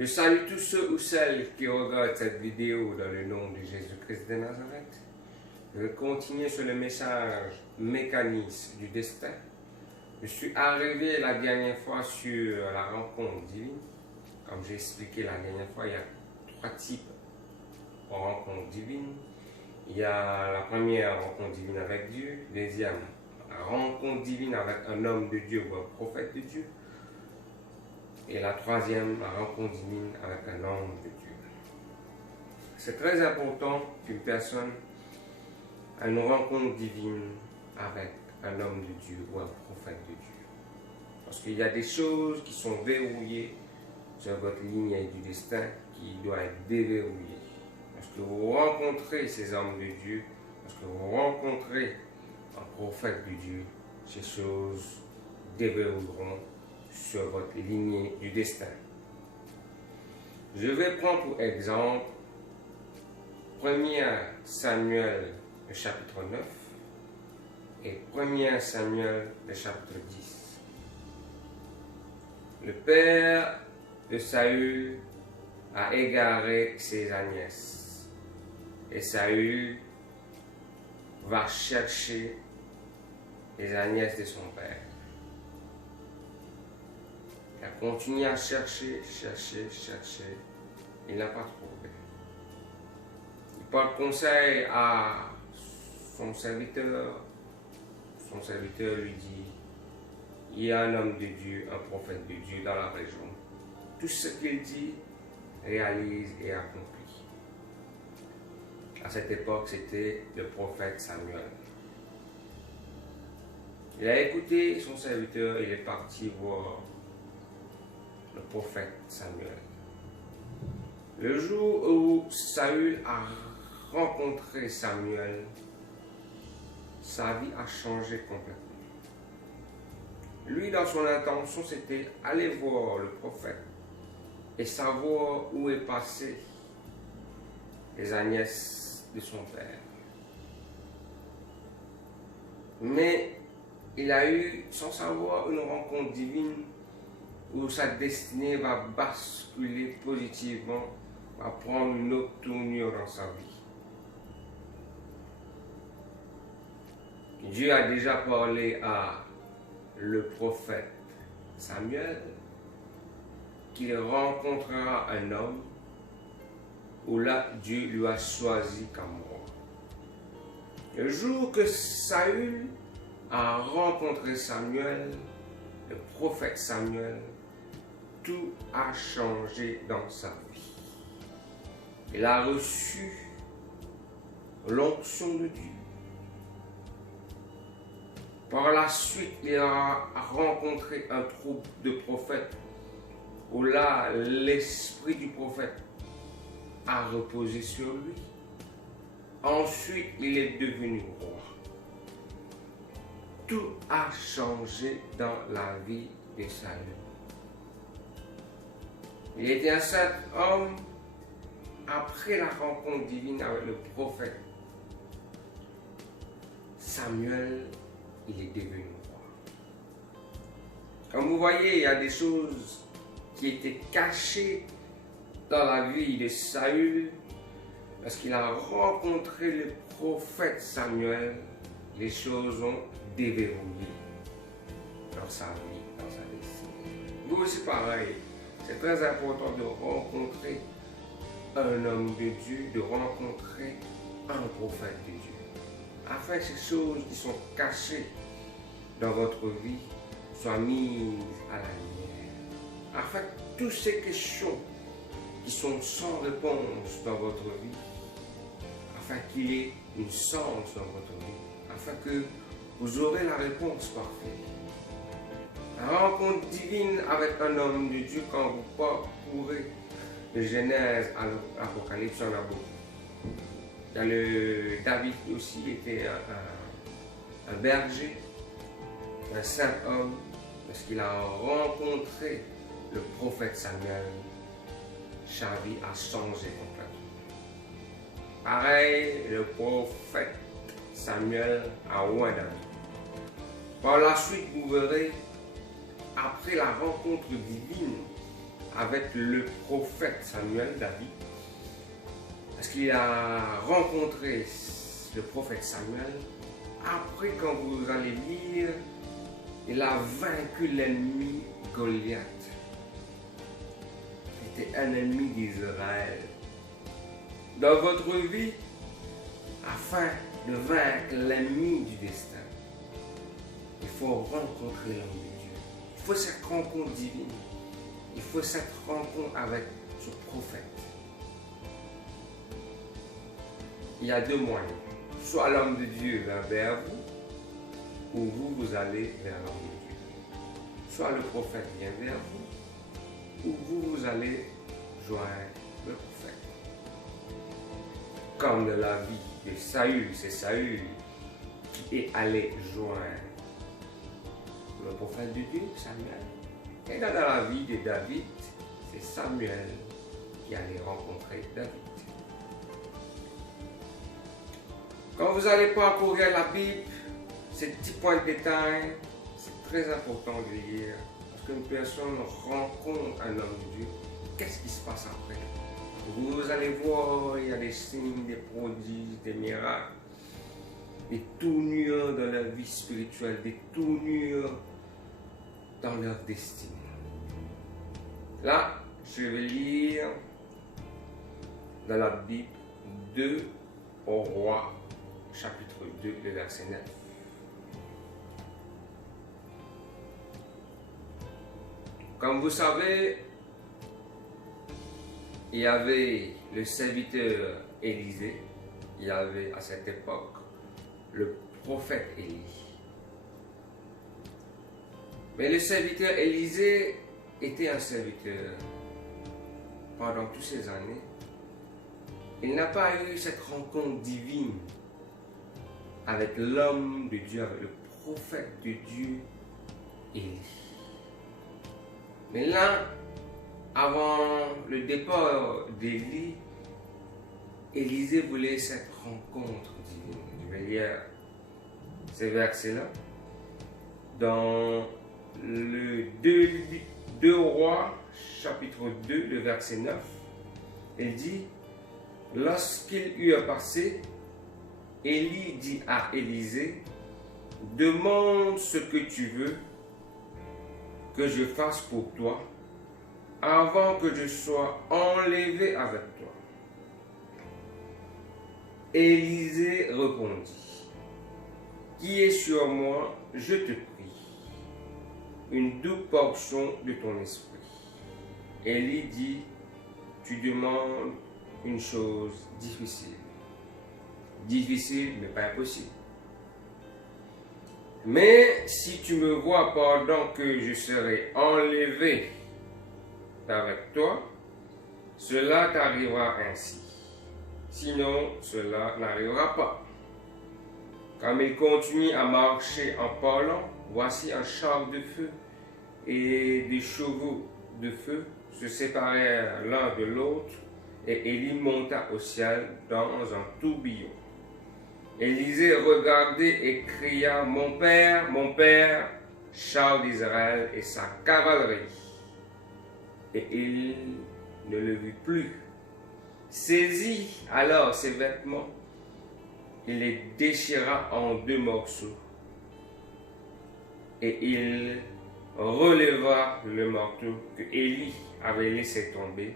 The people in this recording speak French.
Je salue tous ceux ou celles qui regardent cette vidéo dans le nom de Jésus-Christ de Nazareth. Je vais continuer sur le message mécanisme du destin. Je suis arrivé la dernière fois sur la rencontre divine. Comme j'ai expliqué la dernière fois, il y a 3 types de rencontres divines. Il y a la première rencontre divine avec Dieu, deuxième, la rencontre divine avec un homme de Dieu ou un prophète de Dieu. Et la troisième, la rencontre divine avec un homme de Dieu. C'est très important qu'une personne ait une rencontre divine avec un homme de Dieu ou un prophète de Dieu. Parce qu'il y a des choses qui sont verrouillées sur votre ligne du destin qui doivent être déverrouillées. Lorsque vous rencontrez ces hommes de Dieu, lorsque vous rencontrez un prophète de Dieu, ces choses déverrouilleront sur votre lignée du destin. Je vais prendre pour exemple 1 Samuel le chapitre 9 et 1 Samuel le chapitre 10. Le père de Saül a égaré ses agnès et Saül va chercher les agnès de son père. Il a continué à chercher, il n'a pas trouvé. Il porte conseil à son serviteur lui dit, il y a un homme de Dieu, un prophète de Dieu dans la région. Tout ce qu'il dit, réalise et accomplit. À cette époque, c'était le prophète Samuel. Il a écouté son serviteur, il est parti voir le prophète Samuel. Le jour où Saül a rencontré Samuel, sa vie a changé complètement. Lui, dans son intention, c'était aller voir le prophète et savoir où est passé les agnès de son père. Mais il a eu, sans savoir, une rencontre divine où sa destinée va basculer positivement, va prendre une autre tournure dans sa vie. Dieu a déjà parlé à le prophète Samuel qu'il rencontrera un homme où là Dieu lui a choisi comme roi. Le jour que Saül a rencontré Samuel, le prophète Samuel, tout a changé dans sa vie. Il a reçu l'onction de Dieu. Par la suite, il a rencontré un troupe de prophètes où là, l'esprit du prophète a reposé sur lui. Ensuite, il est devenu roi. Tout a changé dans la vie de Saül. Il était un seul homme après la rencontre divine avec le prophète Samuel, il est devenu roi. Comme vous voyez, il y a des choses qui étaient cachées dans la vie de Saül. Parce qu'il a rencontré le prophète Samuel, les choses ont déverrouillé dans sa vie, dans sa destinée. Vous aussi pareil, c'est très important de rencontrer un homme de Dieu, de rencontrer un prophète de Dieu. Afin que ces choses qui sont cachées dans votre vie soient mises à la lumière. Afin que toutes ces questions qui sont sans réponse dans votre vie, afin qu'il y ait une sens dans votre vie, afin que vous aurez la réponse parfaite. La rencontre divine avec un homme de Dieu, quand vous parcourez de Genèse à l'Apocalypse, il y en a beaucoup. Il y a le David aussi était un berger, un saint homme, parce qu'il a rencontré le prophète Samuel. Sa vie a changé complètement. Pareil, le prophète Samuel a oint David. Par la suite, vous verrez, après la rencontre divine avec le prophète Samuel, David, parce qu'il a rencontré le prophète Samuel. Après, quand vous allez lire, il a vaincu l'ennemi Goliath. C'était un ennemi d'Israël. Dans votre vie, afin de vaincre l'ennemi du destin, il faut rencontrer l'homme de Dieu. Il faut cette rencontre divine. Il faut cette rencontre avec ce prophète. Il y a deux moyens. Soit l'homme de Dieu vient vers vous, ou vous allez vers l'homme de Dieu. Soit le prophète vient vers vous, ou vous allez joindre le prophète. Comme de la vie de Saül, c'est Saül qui est allé joindre le prophète de Dieu, Samuel. Et dans la vie de David, c'est Samuel qui allait rencontrer David. Quand vous allez parcourir la Bible, ces petits points de détail, c'est très important de lire. Parce qu'une personne rencontre un homme de Dieu, qu'est-ce qui se passe après? Vous allez voir, il y a des signes, des prodiges, des miracles, des tournures dans leur vie spirituelle, des tournures dans leur destinée. Là, je vais lire dans la Bible 2 au roi, chapitre 2, le verset 9. Comme vous savez, il y avait le serviteur Élisée, il y avait à cette époque le prophète Élie. Mais le serviteur Élisée était un serviteur pendant toutes ces années. Il n'a pas eu cette rencontre divine avec l'homme de Dieu, avec le prophète de Dieu, Élie. Mais là, avant le départ d'Élie, Élisée voulait cette rencontre divine. Je vais lire ces versets-là. Dans le 2 Rois, chapitre 2, le verset 9, il dit: lorsqu'il eut passé, Élie dit à Élisée: demande ce que tu veux que je fasse pour toi, avant que je sois enlevé avec toi. Élisée répondit: qui est sur moi, je te prie, une double portion de ton esprit. Élie dit: tu demandes une chose difficile. Difficile, mais pas impossible. Mais si tu me vois pendant que je serai enlevé avec toi, cela t'arrivera ainsi. Sinon, cela n'arrivera pas. Comme il continue à marcher en parlant, voici un char de feu et des chevaux de feu se séparèrent l'un de l'autre, et Élie monta au ciel dans un tourbillon. Élisée regardait et cria: mon père, char d'Israël et sa cavalerie. Et il ne le vit plus. Saisit alors ses vêtements, il les déchira en 2 morceaux, et il releva le marteau que Élie avait laissé tomber